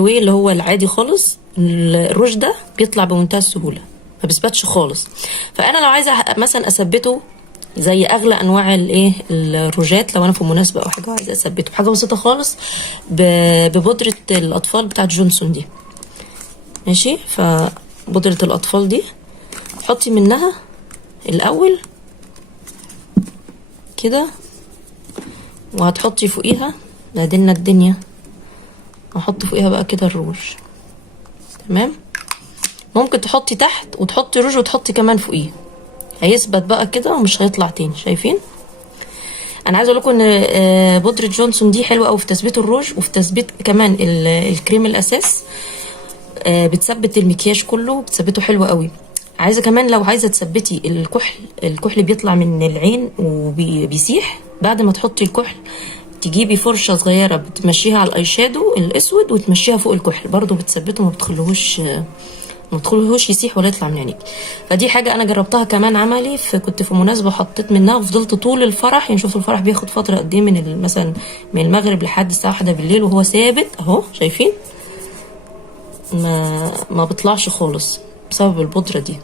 واي اللي هو العادي خالص، الروج ده بيطلع بمنتهى السهوله، ما بيثبتش خالص. فانا لو عايزه مثلا اثبته زي اغلى انواع الايه الروجات، لو انا في مناسبه او حاجه عايزه اثبته، حاجه بسيطه خالص ببودره الاطفال بتاعت جونسون دي. ماشي، فبودره الاطفال دي حطي منها الاول كده، وهتحطي فوقيها، بهدلنا الدنيا، هحط فوقيها بقى كده الروج. تمام، ممكن تحطي تحت وتحطي روج وتحطي كمان فوقيه، هيثبت بقى كده ومش هيطلع تاني. شايفين؟ انا عايزه اقول لكم ان بودره جونسون دي حلوه قوي في تثبيت الروج، وفي تثبيت كمان الكريم الاساس. بتثبت المكياج كله، بتثبته حلو قوي. عايزه كمان لو عايزه تثبتي الكحل بيطلع من العين وبيسيح، بعد ما تحطي الكحل تجيبي فرشه صغيره بتمشيها على الاي شادو الاسود وتمشيها فوق الكحل، برضو بتثبته، ما بتخليهوش يسيح ولا يطلع من عينيك. فدي حاجه انا جربتها كمان عملي، كنت في مناسبه حطيت منها وفضلت طول الفرح. يعني شوفوا الفرح بياخد فتره قد ايه، مثلا من المغرب لحد الساعه 1 بالليل وهو ثابت اهو. شايفين؟ ما بيطلعش خالص بسبب البودره دي.